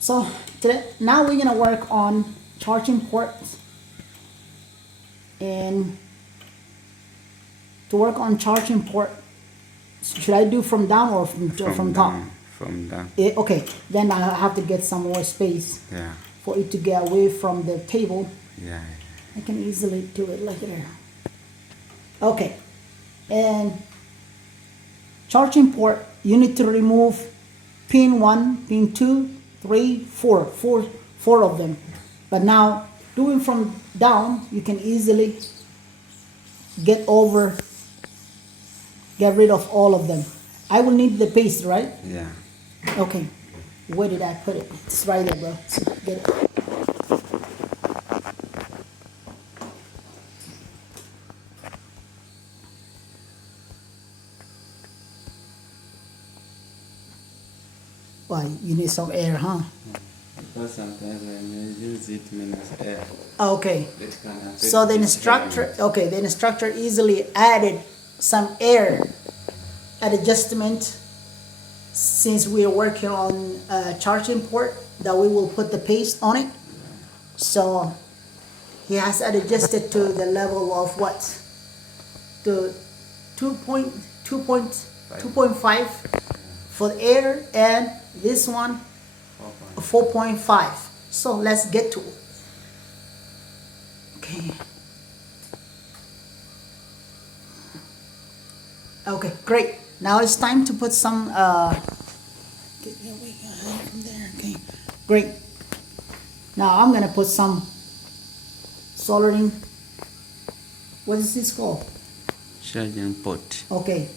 So today, now we're gonna work on charging ports. And to work on charging port, should I do from down or from top? down, from down. Okay, then I have to get some more space Yeah, for it to get away from the table. yeah, I can easily do it like there. Okay, and charging port, you need to remove pin 1, pin 2, 3, 4, four of them. But now, doing from down, you can easily get rid of all of them. I will need the paste, right? yeah. Okay. Where did I put it? It's right there, bro. So get it. Why, you need some air, huh? Because sometimes when you use it minus air, Okay. it can affect So the this instructor, element. the instructor easily added some air at adjustment since we are working on a charging port that we will put the paste on it. So he has adjusted to the level of what? To 2.5 for the air, and this one 4.5. So let's get to it. Okay. Okay, great. Now it's time to put some get me away from there. Okay. Great. Now I'm gonna put some soldering. What is this called? Charging port. Okay.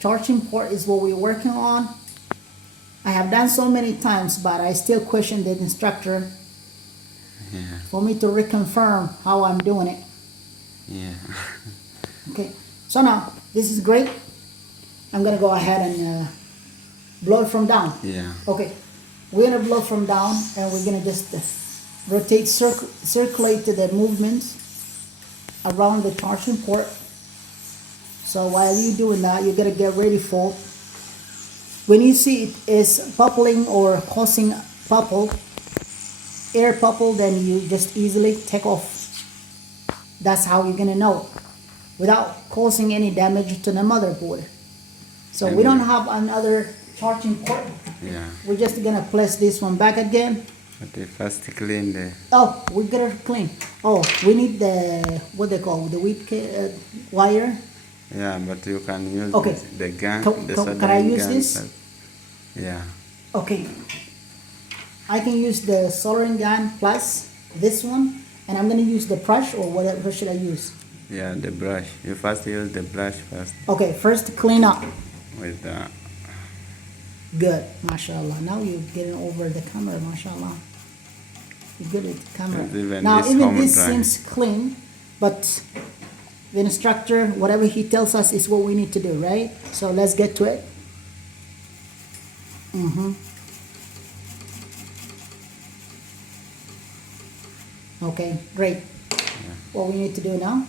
Charging port is what we're working on. I have done so many times, but I still question the instructor Yeah, for me to reconfirm how I'm doing it. yeah. Okay. So now this is great. I'm gonna go ahead and blow it from down. Yeah. Okay. We're gonna blow from down, and we're gonna just rotate, circulate the movement around the charging port. So while you're doing that, you gotta get ready for, when you see it is bubbling or causing bubble, air bubble, then you just easily take off. That's how you're gonna know without causing any damage to the motherboard. So we don't have another charging port. Yeah. We're just gonna place this one back again. But they first clean the. Oh, we gotta clean. Oh, we need the, what they call, the whip wire. Yeah, but you can use Okay. the gun. The Can I use gun, this? Yeah. Okay. I can use the soldering gun plus this one, and I'm gonna use the brush, or whatever should I use? Yeah, the brush. You first use the brush first Okay, first clean up. with the. Good, mashallah. Now you're getting over the camera, mashallah. You're good at the camera. Because even Now this even home this dry. seems clean, but the instructor, whatever he tells us is what we need to do, right? So let's get to it. Okay, great. What we need to do now,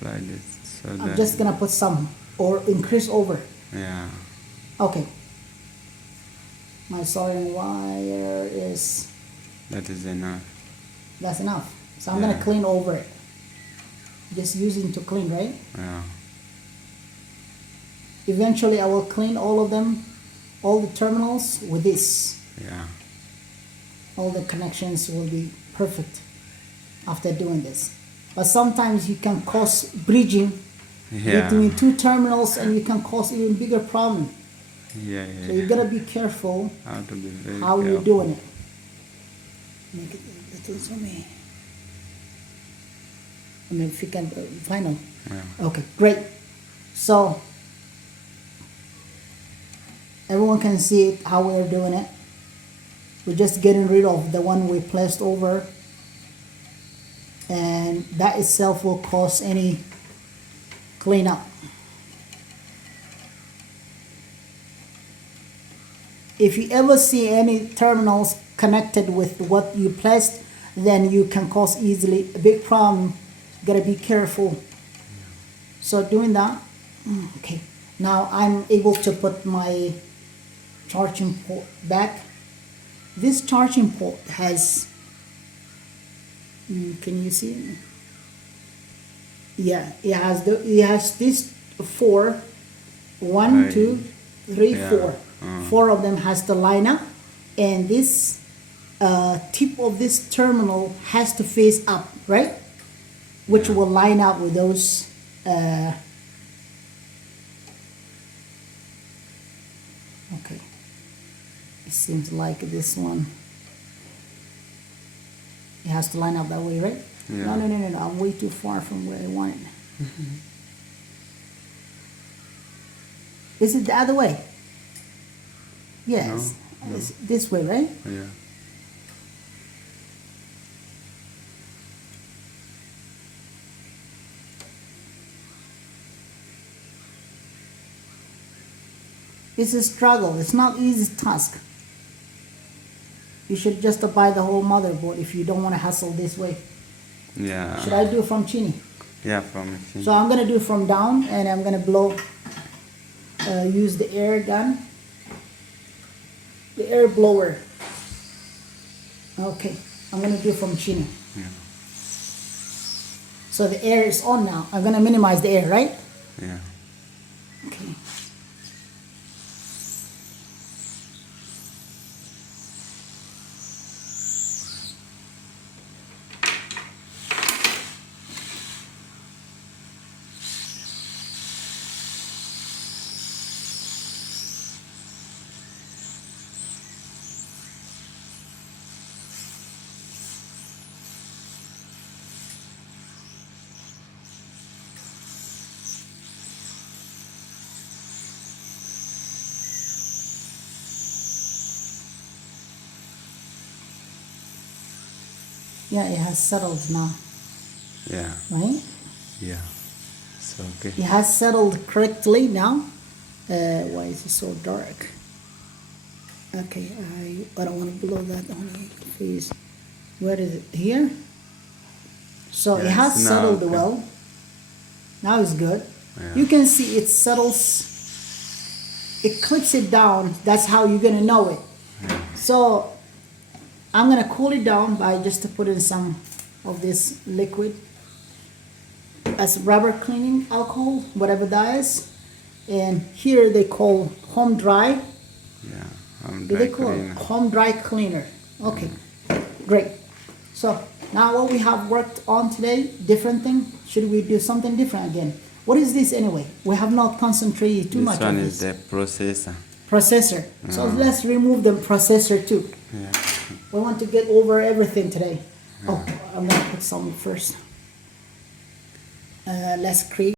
Apply this so I'm that. just gonna put some or increase over. Yeah. Okay. My soldering wire is, That is enough. that's enough. So I'm gonna Yeah. clean over it. Just using to clean, right? Yeah. Eventually I will clean all of them, all the terminals with this. Yeah. All the connections will be perfect after doing this. But sometimes you can cause bridging Yeah. between two terminals, and you can cause even bigger problem. Yeah. So Yeah. you gotta be careful How to be very how you're careful. doing it. Make it a little zoomy. I mean, if you can, final. Yeah. Okay, great. So everyone can see it, how we're doing it. We're just getting rid of the one we placed over, and that itself will cause any cleanup. If you ever see any terminals connected with what you placed, then you can cause easily a big problem. Gotta be careful. So doing that, okay. Now I'm able to put my charging port back. This charging port has, can you see it? Yeah, it has this four, one, Right. 2, 3, Yeah. 4. 4 of them has to line up, and this tip of this terminal has to face up, right? Which will line up with those. Okay, it seems like this one. It has to line up that way, right? Yeah. No. I'm way too far from where I want it. Is it the other way? Yes. No. It's this way, right? Yeah. It's a struggle. It's not easy task. You should just buy the whole motherboard if you don't want to hustle this way. Yeah. Should I do from Chini? Yeah, from machine. So I'm gonna do from down, and I'm gonna blow. Use the air gun, the air blower. Okay, I'm gonna do from Chini. Yeah. So the air is on now. I'm gonna minimize the air, right? Yeah. Okay. Yeah, it has settled now, Yeah. right? Yeah. It's okay. It has settled correctly now. Why is it so dark? Okay, I don't want to blow that on it, please. Where is it? Here? So it Yes, has now, settled okay. well. Now it's good. Yeah. You can see it settles. It clips it down. That's how you're gonna know it. Yeah. So I'm gonna cool it down by just to put in some of this liquid as rubber cleaning alcohol, whatever that is. And here they call home dry. Yeah. I'm Do dry they call it cleaner. home dry cleaner? Okay, great. So now what we have worked on today, different thing. Should we do something different again? What is this anyway? We have not concentrated too much This on one this. is the processor. Processor. So let's remove the processor too. Yeah. We want to get over everything today. Oh, I'm gonna put some first. Let's create